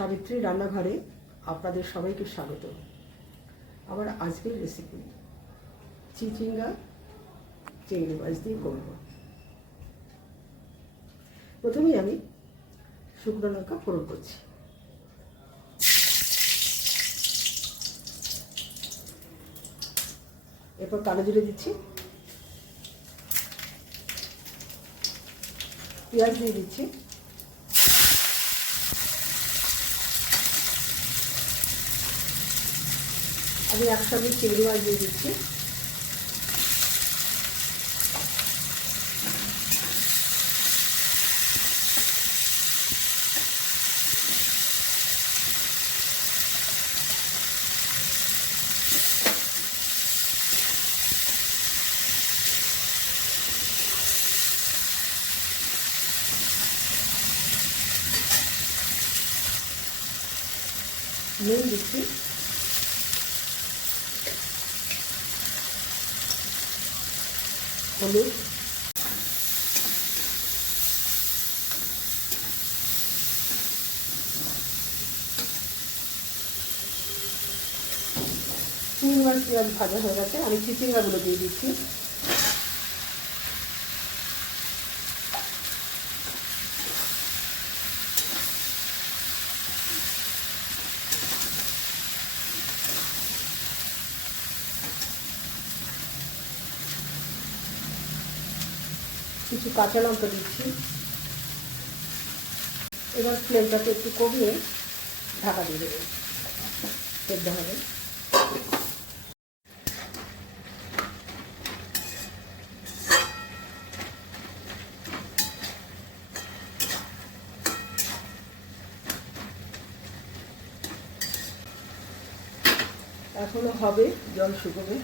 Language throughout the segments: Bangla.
সাবিত্রী রান্নাঘরে আপনাদের সবাইকে স্বাগত। আমার আজকের রেসিপি চিচিঙ্গা চিংড়ি মাছ দিয়ে করব। প্রথমেই আমি শুকনো লঙ্কা ফোড়ন করছি। এরপর কালো জিরে দিচ্ছি, পেঁয়াজ দিয়ে দিচ্ছি, আমি একসঙ্গে চিংড়ি মাছ দিয়ে দিচ্ছি, নুন দিচ্ছি, হলুদ, চিংড়ি মাছ পেঁয়াজ ভাজা হয়ে গেছে, আমি চিচিঙ্গাগুলো দিয়ে দিচ্ছি। কিছু কাঁচা লঙ্কা দিচ্ছি। এবার ফ্লেমটাকে একটু কমিয়ে ঢাকা দিয়ে দেবো, সেদ্ধ হবে। এখনো হবে, জল শুকোবে।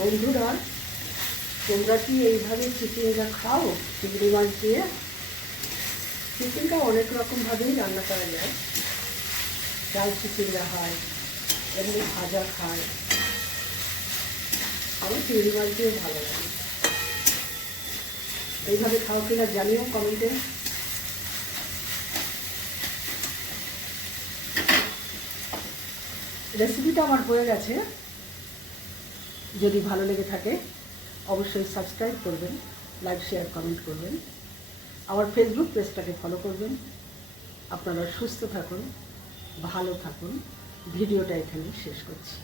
বন্ধুরা, তোমরা কি এইভাবে চিচিঙ্গা খাও? চিংড়ি মাছ দিয়ে চিচিঙ্গা অনেক রকমভাবেই রান্না করা যায়। ডাল চিচিঙ্গা হয়, এমনি ভাজা খায়, আমার চিংড়ি মাছ দিয়ে ভালো লাগে। এইভাবে খাও কিনা জানিও কমেন্টে। রেসিপিটা আমার হয়ে গেছে। যদি ভালো লেগে থাকে অবশ্যই সাবস্ক্রাইব করবেন, লাইক শেয়ার কমেন্ট করবেন, আমার ফেসবুক পেজটাকে ফলো করবেন। আপনারা সুস্থ থাকুন, ভালো থাকুন। ভিডিওটা এখানে শেষ করছি।